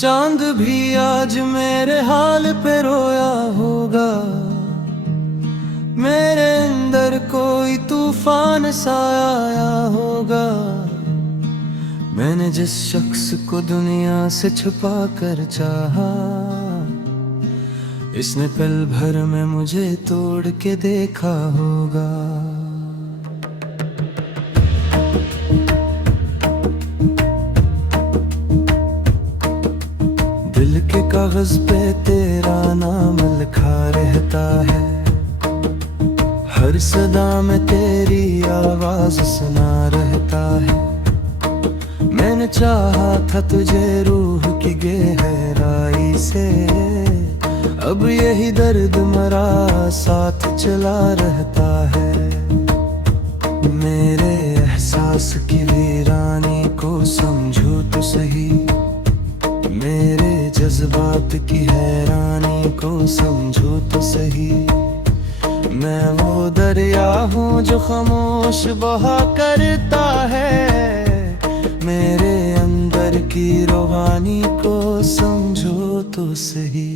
चांद भी आज मेरे हाल पे रोया होगा। मेरे अंदर कोई तूफान सा आया होगा। मैंने जिस शख्स को दुनिया से छुपा कर चाहा, इसने पल भर में मुझे तोड़ के देखा होगा। दिल के कागज पे तेरा नाम लिखा रहता है। हर सदा में तेरी आवाज सुना रहता है। मैंने चाहा था तुझे रूह की गहराई से, अब यही दर्द मरा साथ चला रहता है। मेरे एहसास की वीरानी को समझो तो सही, मेरे जज्बात की हैरानी को समझो तो सही। मैं वो दरिया हूँ जो खामोश बहा करता है। मेरे अंदर की रूहानी को समझो तो सही।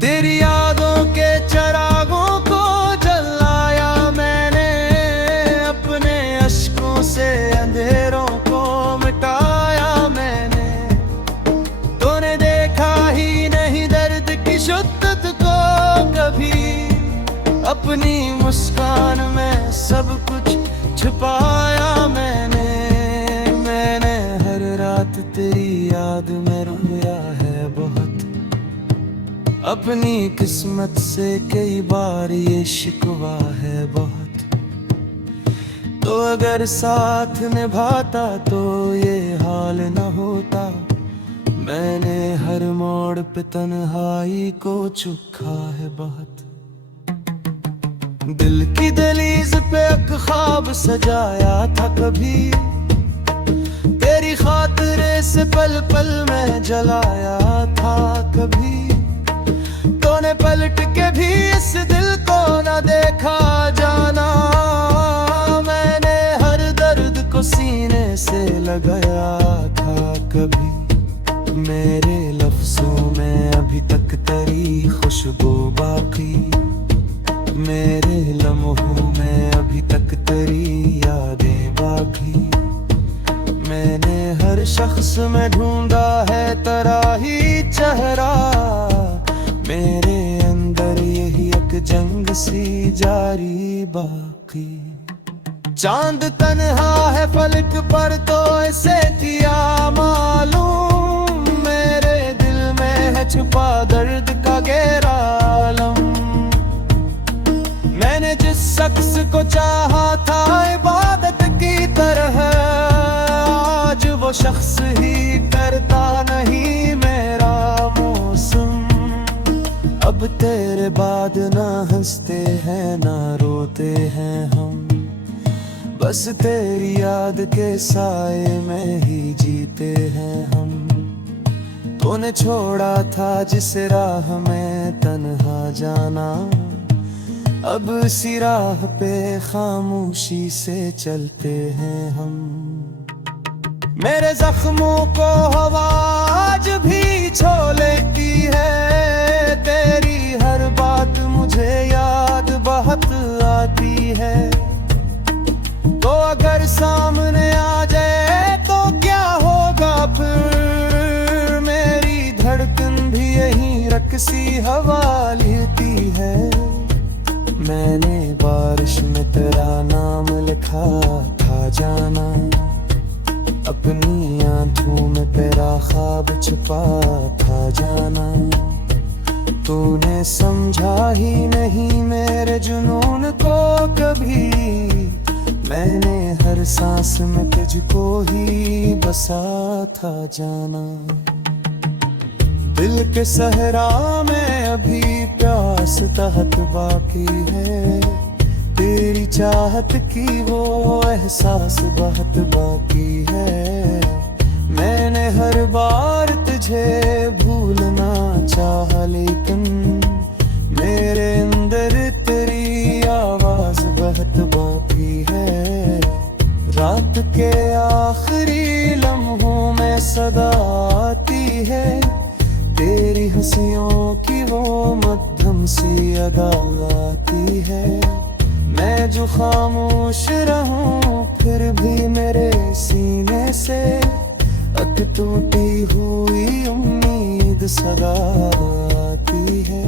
तेरी यादों के चिरागों को जलाया मैंने, अपने अश्कों से अंधेरों को मिटाया मैंने। तूने देखा ही नहीं दर्द की शिद्दत को कभी, अपनी मुस्कान में सब कुछ छुपाया मैंने। मैंने हर रात तेरी याद में रोया है बहुत, अपनी किस्मत से कई बार ये शिकवा है बहुत। तो अगर साथ निभाता तो ये हाल न होता। मैंने हर मोड़ पे तन्हाई को चुखा है बहुत। दिल की दहलीज पे एक ख्वाब सजाया था कभी, तेरी खातिरे से पल पल में जलाया था कभी। तूने पलट के भी इस दिल को न देखा जाना। मैंने हर दर्द को सीने से लगाया था कभी। मेरे लफ्जों में अभी तक तेरी खुशबू बाकी, मेरे लम्हों में अभी तक तेरी यादें बाकी। मैंने हर शख्स में ढूंढा है तेरा ही चेहरा। मेरे अंदर यही एक जंग सी जारी बाकी। चांद तन्हा है फलक पर तो इसे किया मालूम, मेरे दिल में है छुपा दर्द का गहरा आलम। मैंने जिस शख्स को चाहा था इबादत की तरह, आज वो शख्स ही करता नहीं मेरा मौसम। अब तेरे बाद ना हंसते हैं ना रोते हैं हम, बस तेरी याद के साए में ही जीते हैं हम। तूने छोड़ा था जिस राह में तन्हा जाना, अब इसी राह पे खामोशी से चलते हैं हम। मेरे जख्मों को हवा आज भी छू लेती है, तेरी हर बात मुझे याद बहुत आती है। तो अगर सामने आ जाए तो क्या होगा फिर, मेरी धड़कन भी यहीं रकसी हवा लेती है। मैंने बारिश में तेरा नाम लिखा था जाना, अपनी आंखों में तेरा ख्वाब छुपा था जाना। तूने समझा ही नहीं मेरे जुनून को कभी, मैंने हर सांस में तुझको ही बसा था जाना। दिल के सहरा में अभी प्यास तहत बाकी है, तेरी चाहत की वो एहसास बहुत बाकी है। मैंने हर बार तुझे भूलना चाहा, लेकिन मेरे अंदर तेरी आवाज बहुत बाकी है। रात के आखिरी लम्हों में सदा आती है। तेरी हंसियों की वो मध्यम सी अदा आती है। मैं जो खामोश रहूं फिर भी मेरे सीने से एक टूटी हुई उम्मीद सदा आती है।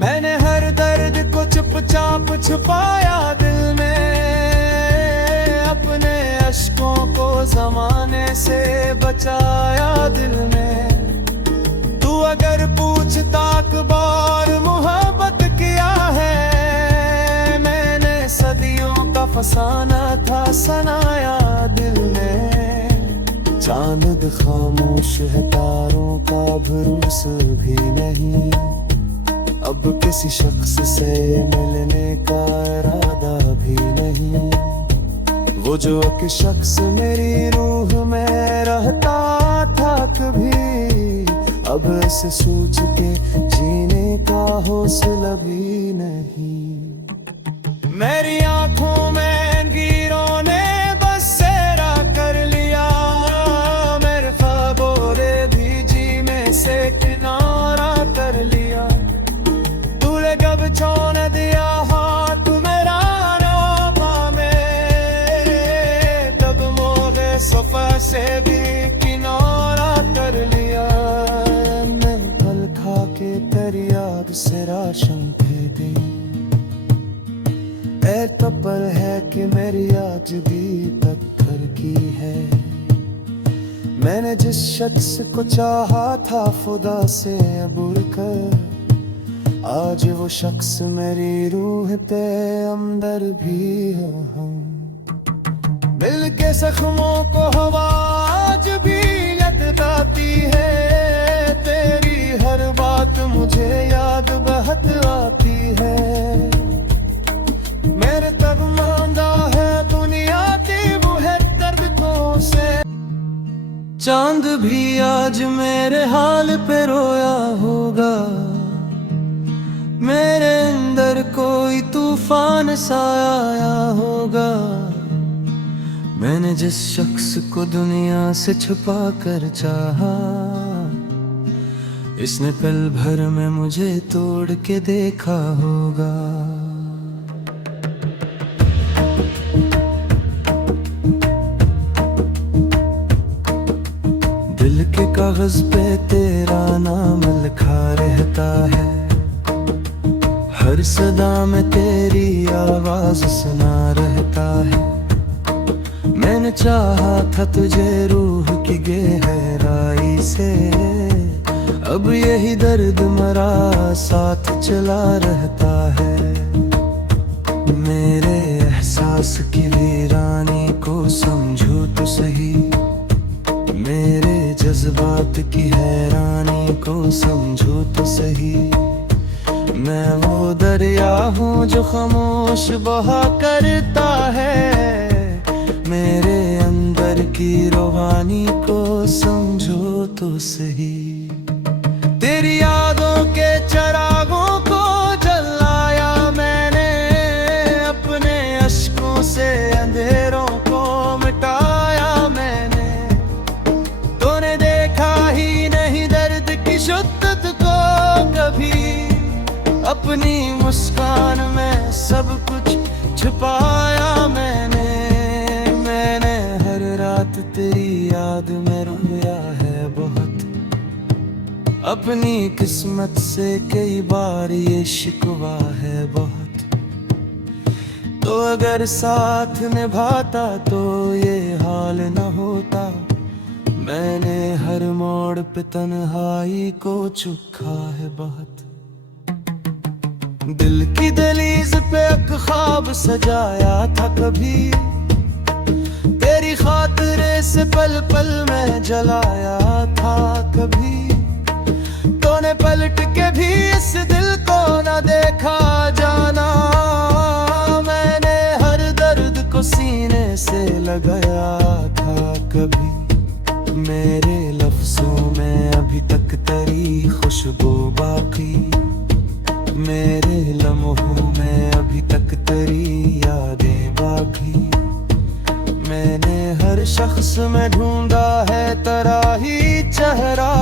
मैंने हर दर्द को चुपचाप छुपाया दिल में, अपने अश्कों को ज़माने से बचाया दिल में। तू अगर पूछता अकबार मोहब्बत किया है, मैंने सदियों का फसाना था सनाया दिल में। चांद खामोश है तारों का भरोसा भी नहीं, अब किसी शख्स से मिलने का इरादा भी नहीं। वो जो एक शख्स मेरी रूह में रहता था कभी, अब इसे सोच के जीने का हौसला भी नहीं। मेरी आंखों में गिरों ने बस सेरा कर लिया, मेरे ख्वाबों ने भी जी में से किनारा कर लिया। तूने कब छोड़ दिया हाथ मेरा रोबा में, तब मोगे सफा से भी किनारा कर लिया। मैं फल खा के तेरी याद से राशन भेदी, तो पर है कि मेरी आज भी पत्थर की है। मैंने जिस शख्स को चाहा था खुदा से बुर कर, आज वो शख्स मेरी रूह पे अंदर भी है। हम दिल के जख्मों को हवा आज भी लटकाती है, तेरी हर बात मुझे याद बहुत आती है। मेरे तब मांगा है दुनिया की मुहद्दतों से, चांद भी आज मेरे हाल पे रोया होगा। मेरे अंदर कोई तूफान सा आया होगा। मैंने जिस शख्स को दुनिया से छुपा कर चाहा, इसने पल भर में मुझे तोड़ के देखा होगा। दिल के कागज पे तेरा नाम लिखा रहता है, हर सदा में तेरी आवाज सुना रहता है। मैंने चाहा था तुझे रूह की गहराई से, अब यही दर्द मरा साथ चला रहता है। मेरे एहसास की वीरानी को समझो तो सही, मेरे जज्बात की हैरानी को समझो तो सही। मैं वो दरिया हूँ जो खामोश बहा करता है, मेरे अंदर की रूहानी को समझो तो सही। तेरी यादों के चिरागों को जलाया मैंने, अपने अश्कों से अंधेरों को मिटाया मैंने। तूने देखा ही नहीं दर्द की शिद्दत को कभी, अपनी मुस्कान में सब कुछ छुपाया मैंने। मैंने हर रात तेरी याद में रोया है बहुत, अपनी किस्मत से कई बार ये शिकवा है बहुत। तो अगर साथ निभाता तो ये हाल न होता, मैंने हर मोड़ पे तन्हाई को चुखा है बहुत। दिल की दहलीज पे एक ख्वाब सजाया था कभी, तेरी खातिरे से पल पल में जलाया था कभी। तूने पलट के भी इस दिल को न देखा जाना, मैंने हर दर्द को सीने से लगाया था कभी। मेरे लफ्जों में अभी तक तेरी खुशबू बाकी, मेरे लम्हों में अभी तक तेरी यादें बाकी। मैंने हर शख्स में में ढूंढा है तराही चेहरा,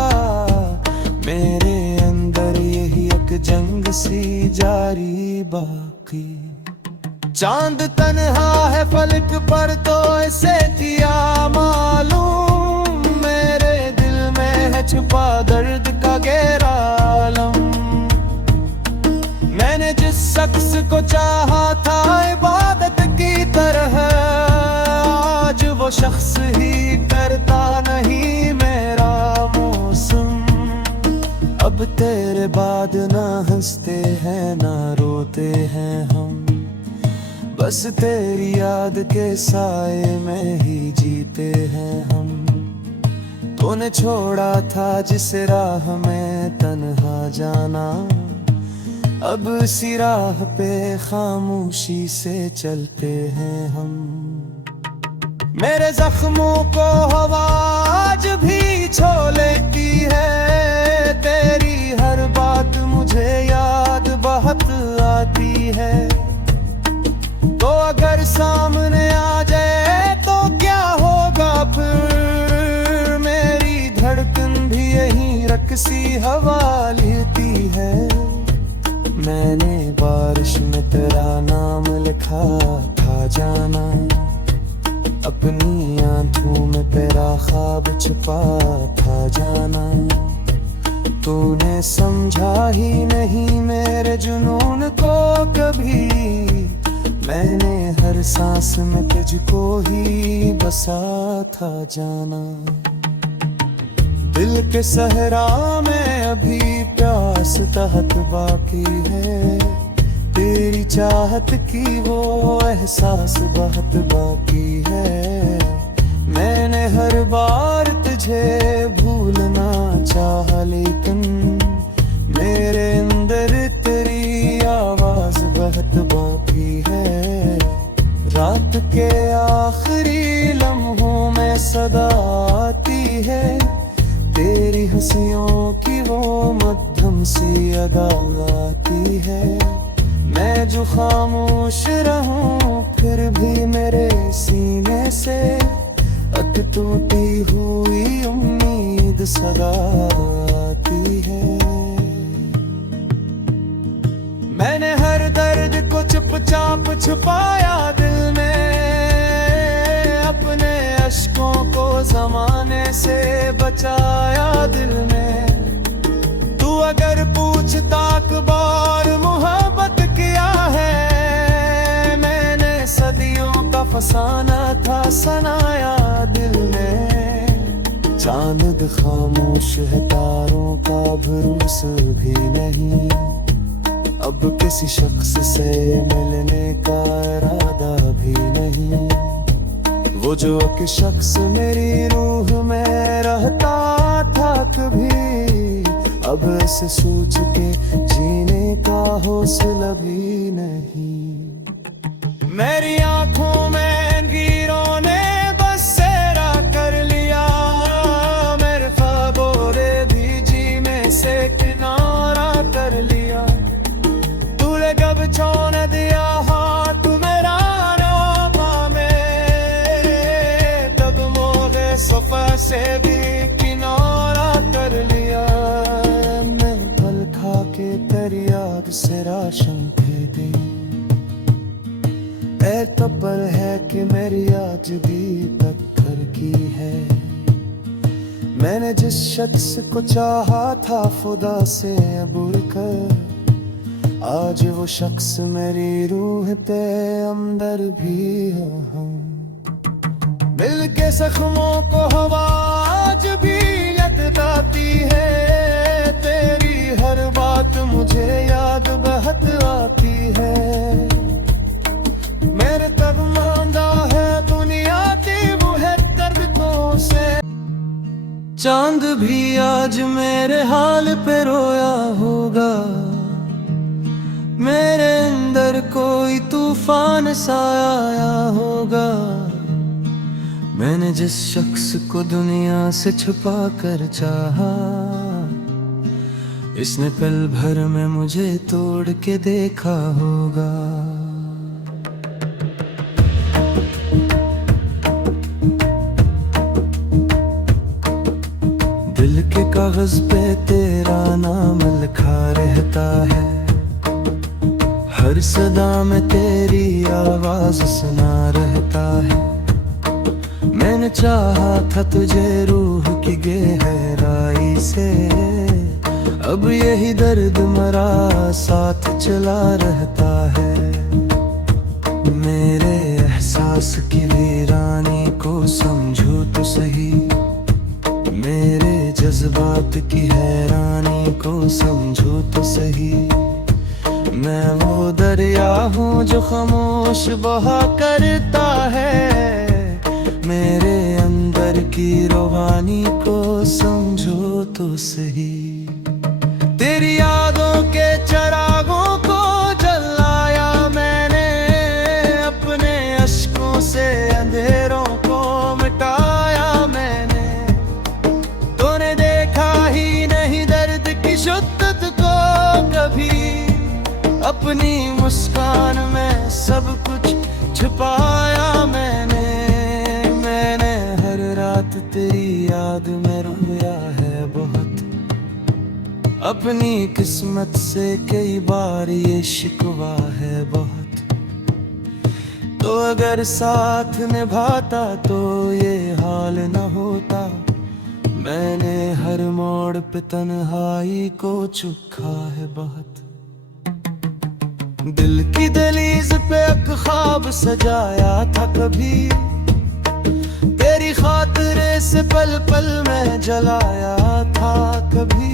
मेरे अंदर यही एक जंग सी जारी बाकी। चांद तन्हा है फलक पर तो इसे किया मालूम, मेरे दिल में है छुपा दर्द का गहरा आलम। मैंने जिस शख्स को चाहा था इबादत की तरह, आज वो शख्स ही करता नहीं मेरा मौसम। अब तेरे बाद ना हंसते हैं ना रोते हैं हम, बस तेरी याद के साए में ही जीते हैं हम। तूने छोड़ा था जिस राह में तन्हा जाना, अब इसी राह पे खामोशी से चलते हैं हम। मेरे जख्मों को हवा आज भी छू लेती है, तेरी हर बात मुझे याद बहुत आती है। तो अगर सामने आ जाए तो क्या होगा फिर, मेरी धड़कन भी यहीं रक्सी हवा लेती है। मैंने बारिश में तेरा नाम लिखा था जाना, अपनी आंखों में तेरा ख्वाब छुपा था जाना। तूने समझा ही नहीं मेरे जुनून को कभी, मैंने हर सांस में तुझको ही बसा था जाना। दिल के सहरा में अभी प्यास तहत बाकी है, तेरी चाहत की वो एहसास बहुत बाकी है। मैंने हर बार तुझे भूलना चाहा, लेकिन मेरे अंदर तेरी आवाज बहुत बाकी है। रात के आखिरी लम्हों में सदा आती है, तेरी हंसियों की वो मध्यम सी अदा आती है। मैं जो खामोश रहूं फिर भी मेरे सीने से एक टूटी हुई उम्मीद सदा आती है। मैंने हर दर्द को चुपचाप छुपाया दिल में, अपने अश्कों को जमाने से बचाया दिल में। तू अगर पूछता अकबार मोहब्बत किया है, मैंने सदियों का फसाना था सनाया दिल में। चांद खामोश है तारों का भरोसा भी नहीं, अब किसी शख्स से मिलने का इरादा भी नहीं। वो जो एक शख्स मेरी रूह में रहता था कभी, अब ऐसे सोच के जीने का हौसला भी नहीं। मेरी आंखों में गिरों ने बस सेरा कर लिया, मेरे ख्वाबों ने भी जी में से किनारा कर लिया। तूने कब छोड़ दिया हाथ मेरा रोबा में, तब मोरे सफा से भी किनारा कर लिया। मैं पल खा के तेरी याद से राशन भेदी, पर है कि मेरी आज भी पत्थर की है। मैंने जिस शख्स को चाहा था खुदा से बुर कर, आज वो शख्स मेरी रूह पे अंदर भी है। दिल के जख्मों को हवा आज भी लटकाती है, तेरी हर बात मुझे याद बहुत आती है। मेरे तब मांगा है दुनिया की मुहब्बतों से, चांद भी आज मेरे हाल पे रोया होगा। मेरे अंदर कोई तूफान सा आया होगा, मैंने जिस शख्स को दुनिया से छुपा कर चाहा, इसने पल भर में मुझे तोड़ के देखा होगा। कागज पे तेरा नाम लिखा रहता है, हर सदा में तेरी आवाज सुना रहता है। मैंने चाहा था तुझे रूह की गहराई से, अब यही दर्द मरा साथ चला रहता है। मेरे एहसास की वीरानी को समझो तो सही, मेरे जज्बात की हैरानी को समझो तो सही। मैं वो दरिया हूँ जो खामोश बहा करता है, मेरे अंदर की रवानी को समझो तो सही। तेरी यादों के चिरागों को जलाया मैंने, अपने अश्कों से अंधेरों को मिटाया मैंने। तूने देखा ही नहीं दर्द की शिद्दत को कभी, अपनी मुस्कान में सब कुछ छुपाया मैंने। मैंने हर रात तेरी याद में रोया है बहुत, अपनी किस्मत से कई बार ये शिकवा है बहुत। तो अगर साथ निभाता तो ये हाल न होता, मैंने हर मोड़ पे तन्हाई को चुखा है बहुत। दिल की दहलीज पे एक ख्वाब सजाया था कभी, तेरी खातिरे से पल पल में जलाया था कभी।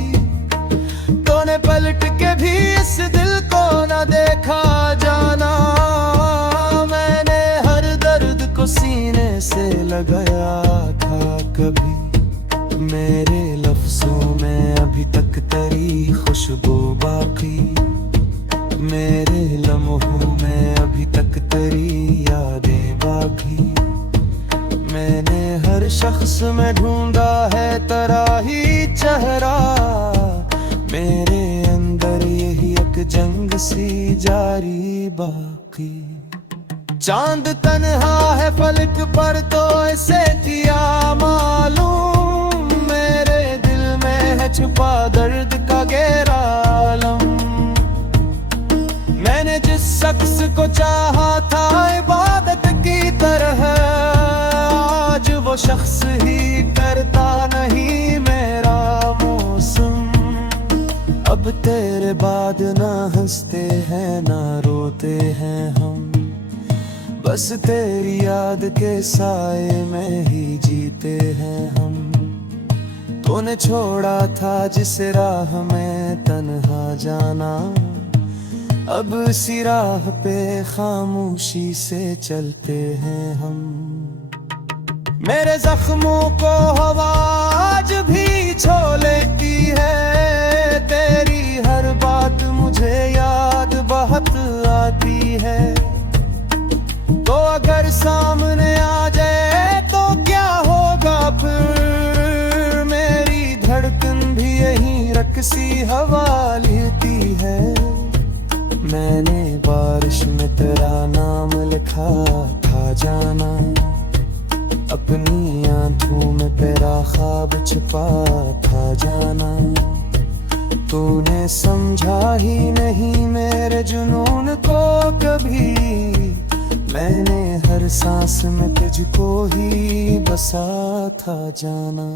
तूने पलट के भी इस दिल को न देखा जाना, मैंने हर दर्द को सीने से लगाया था कभी। मेरे लफ्जों में अभी तक तेरी खुशबू बाकी, मेरे लम्हों में अभी तक तेरी यादें बाकी। मैंने हर शख्स में ढूंढा है तेरा ही चेहरा, मेरे अंदर यही एक जंग सी जारी बाकी। चांद तन्हा है फलक पर तो इसे किया मालूम, मेरे दिल में है छुपा दर्द का गहरा आलम। मैंने जिस शख्स को चाहा था इबादत की तरह, आज वो शख्स ही करता नहीं मेरा मौसम। अब तेरे बाद ना हंसते हैं ना रोते हैं हम, बस तेरी याद के साए में ही जीते हैं हम। तूने छोड़ा था जिस राह में तन्हा जाना, अब इसी राह पे खामोशी से चलते हैं हम। मेरे जख्मों को हवा आज भी छू लेती है, तेरी हर बात मुझे याद बहुत आती है। तो अगर सामने आ जाए तो क्या होगा फिर, मेरी धड़कन भी यहीं रकसी हवा लेती है। मैंने बारिश में तेरा नाम लिखा था जाना, अपनी आंखों में तेरा ख्वाब छुपा था जाना। तूने समझा ही नहीं मेरे जुनून को कभी, मैंने हर सांस में तुझको ही बसा था जाना।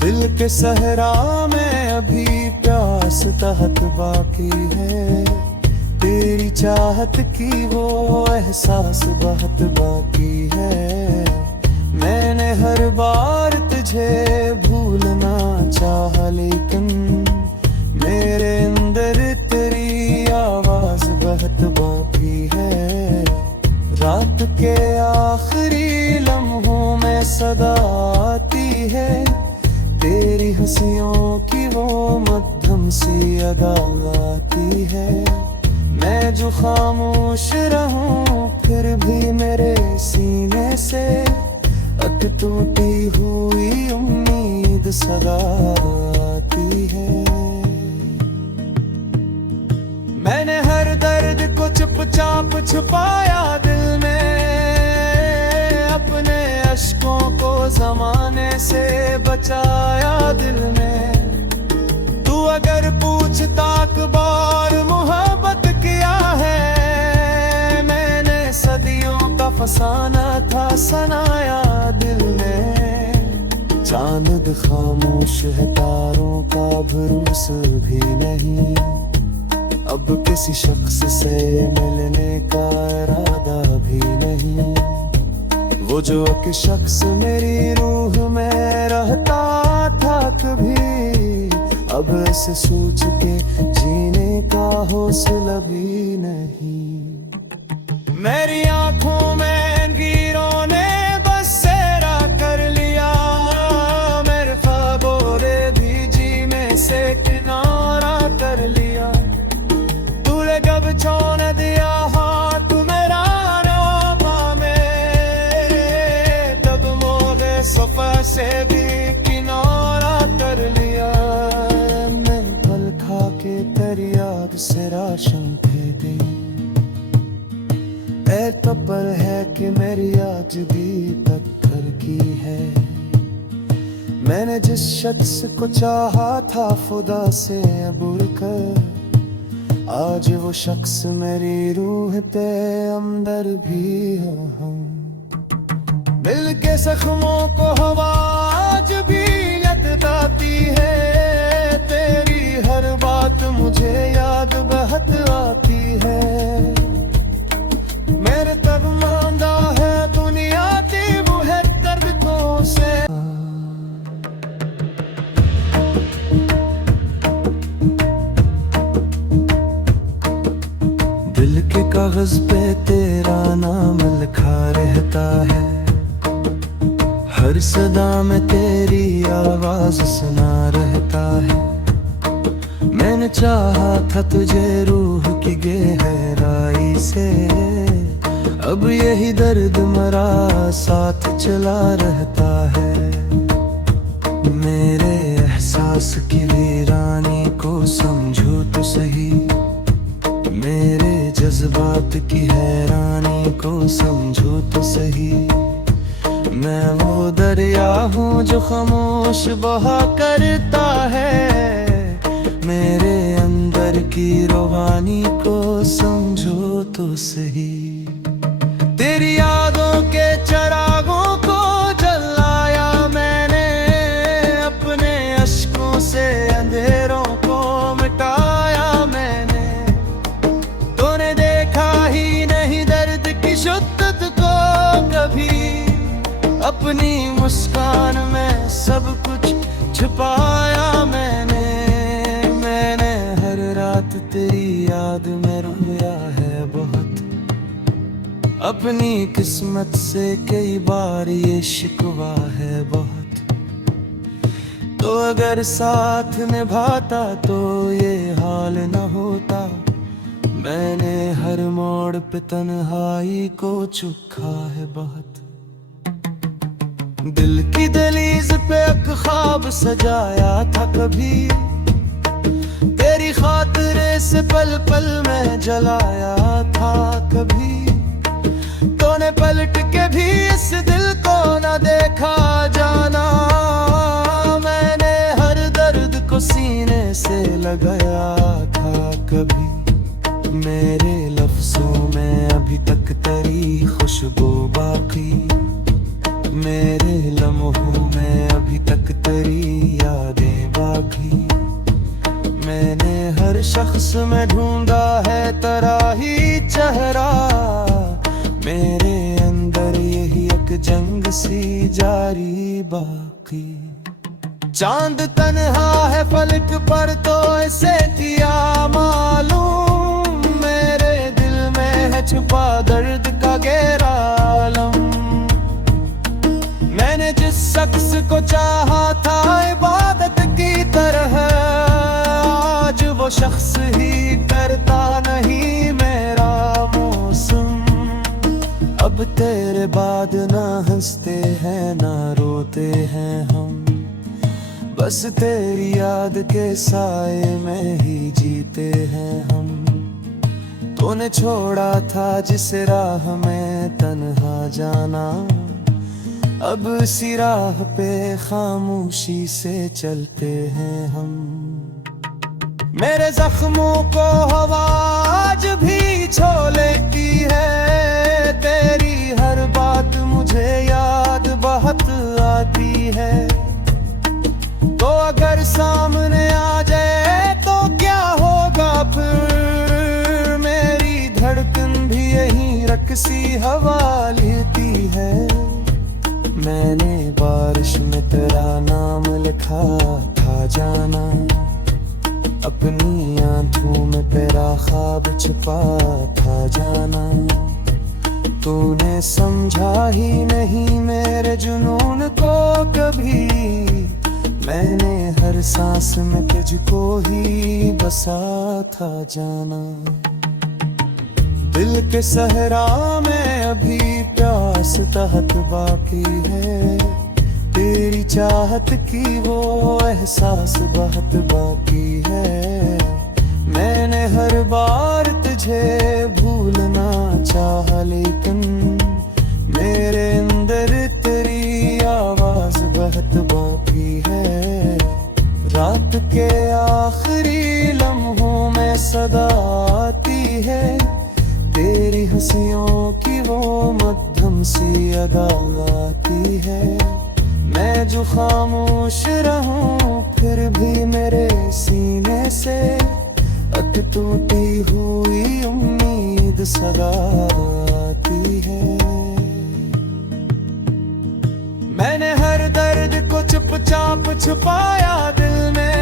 दिल के सहरा में अभी प्यास तहत बाकी है, तेरी चाहत की वो एहसास बहुत बाकी है। मैंने हर बार तुझे भूलना चाहा, लेकिन मेरे अंदर तेरी आवाज बहुत बाकी है। रात के आखिरी लम्हों में सदा आती है, तेरी हंसियों की वो मध्यम सी अदा आती है। मैं जो खामोश रहूं फिर भी मेरे सीने से एक टूटी हुई उम्मीद सदा आती है। मैंने हर दर्द को चुपचाप छुपाया दिल में, अपने अश्कों को जमाने से बचाया दिल ने। तू अगर पूछता अकबार मोहब्बत किया है, मैंने सदियों का फसाना था सनाया दिल ने। चांद खामोश है तारों का भरोसा भी नहीं, अब किसी शख्स से मिलने का इरादा भी नहीं। वो जो एक शख्स मेरी रूह में रहता था कभी, अब ऐसे सोच के जीने का हौसला भी नहीं। मेरी आंखों में गिरों ने बस सेरा कर लिया, मेरे ख्वाबों ने भी जी में से किनारा कर लिया। तूने कब छोड़ दिया हाथ मेरा रोबा में, तब मोगे सफा से भी किनारा कर लिया। मैं पल खा के तेरी याद से राशन दे गई, ऐ पर है कि मेरी आज भी टक्कर की है। मैंने जिस शख्स को चाहा था खुदा से बुर कर, आज वो शख्स मेरी रूह पे अंदर भी है। हम दिल के जख्मों को हवा आज भी लताती है, तेरी हर बात मुझे याद बहुत आती है। मेरे तब मांगा है दुनिया की मुहत्तर को से। दिल के कागज पे तेरा नाम लिखा रहता है, हर सदा में तेरी आवाज सुना रहता है। मैंने चाहा था तुझे रूह की गहराई से, अब यही दर्द मरा साथ चला रहता है। मेरे एहसास की वीरानी को समझो तो सही, मेरे जज्बात की हैरानी को समझो तो सही। मैं वो दरिया हूँ जो खामोश बहा करता है, मेरे अंदर की रूहानी को समझो तो सही। तेरी यादों के चिरागों को जलाया मैंने, अपने अश्कों से अंधेरों को मिटाया मैंने। तूने देखा ही नहीं दर्द की शिद्दत को कभी, अपनी मुस्कान में सब कुछ छुपाया मैंने। मैंने हर रात तेरी याद में रोया है बहुत, अपनी किस्मत से कई बार ये शिकवा है बहुत। तो अगर साथ निभाता तो ये हाल न होता, मैंने हर मोड़ पे तन्हाई को चुखा है बहुत। दिल की दहलीज पे एक ख्वाब सजाया था कभी, तेरी खातिर से पल पल में जलाया था कभी। तूने पलट के भी इस दिल को न देखा जाना, मैंने हर दर्द को सीने से लगाया था कभी। मेरे लफ्जों में अभी तक तेरी खुशबू बाकी, मेरे लम्हों में अभी तक तेरी यादें बाकी। मैंने हर शख्स में ढूंढा है तेरा ही चेहरा, मेरे अंदर यही एक जंग सी जारी बाकी। चांद तन्हा है फलक पर तो इसे किया मालूम, मेरे दिल में है छुपा दर्द का गहरा आलम। मैंने जिस शख्स को चाहा था इबादत की तरह, आज वो शख्स ही करता नहीं मेरा मौसम। अब तेरे बाद ना हंसते हैं ना रोते हैं हम, बस तेरी याद के साए में ही जीते हैं हम। तूने छोड़ा था जिस राह में तन्हा जाना, अब इसी राह पे खामोशी से चलते हैं हम। मेरे जख्मों को हवा आज भी छू लेती है, तेरी हर बात मुझे याद बहुत आती है। तो अगर सामने आ जाए तो क्या होगा फिर, मेरी धड़कन भी यही रकसी हवा लेती है। मैंने बारिश में तेरा नाम लिखा था जाना, अपनी आंखों में तेरा ख्वाब छुपा था जाना। तूने समझा ही नहीं मेरे जुनून को कभी, मैंने हर सांस में तुझको ही बसा था जाना। दिल के सहरा में अभी प्यास तहत बाकी है, तेरी चाहत की वो एहसास बहुत बाकी है। मैंने हर बार तुझे भूलना चाहा, लेकिन मेरे अंदर तेरी आवाज बहुत बाकी है। रात के आखिरी लम्हों में सदा आती है, तेरी हंसियों की वो मध्यम सी अदा आती है। मैं जो खामोश रहूं फिर भी मेरे सीने से एक टूटी हुई उम्मीद सदा आती है। मैंने हर दर्द को चुपचाप छुपाया दिल में,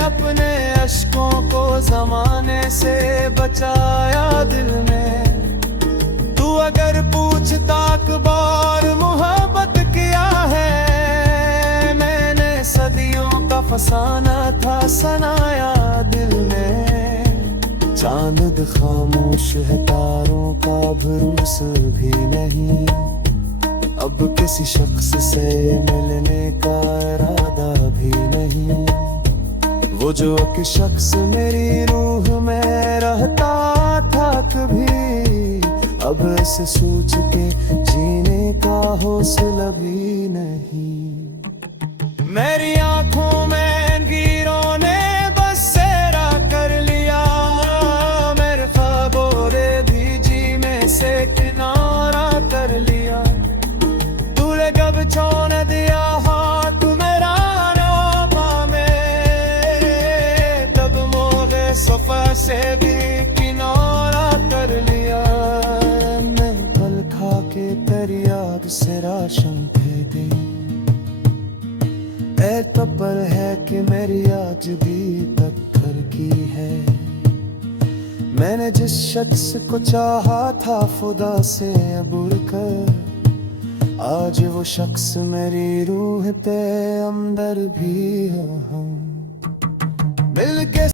अपने अश्कों को जमाने से बचाया दिल में। तू अगर पूछता अखबार मोहब्बत किया है, मैंने सदियों का फसाना था सनाया दिल में। चांद खामोश है, तारों का भरोसा भी नहीं, अब किसी शख्स से मिलने का इरादा भी नहीं। वो जो एक शख्स मेरी रूह में रहता था कभी, अब इसे सोच के जीने का हौसला भी नहीं। मेरी आंखों में अंधेरों ने बसेरा कर लिया, मेरे ख्वाबों ने भी जी में से किनारा कर लिया। तूने कब छोड़ दिया हाथ मेरा रोबा में, तब मोगे सफा से भी किनारा कर लिया। मैं पल खा के तेरी याद से राशन दे दी, पर है कि मेरी आज भी पत्थर की है। मैंने जिस शख्स को चाहा था खुदा से अबूर कर, आज वो शख्स मेरी रूह पे अंदर भी है। मिल के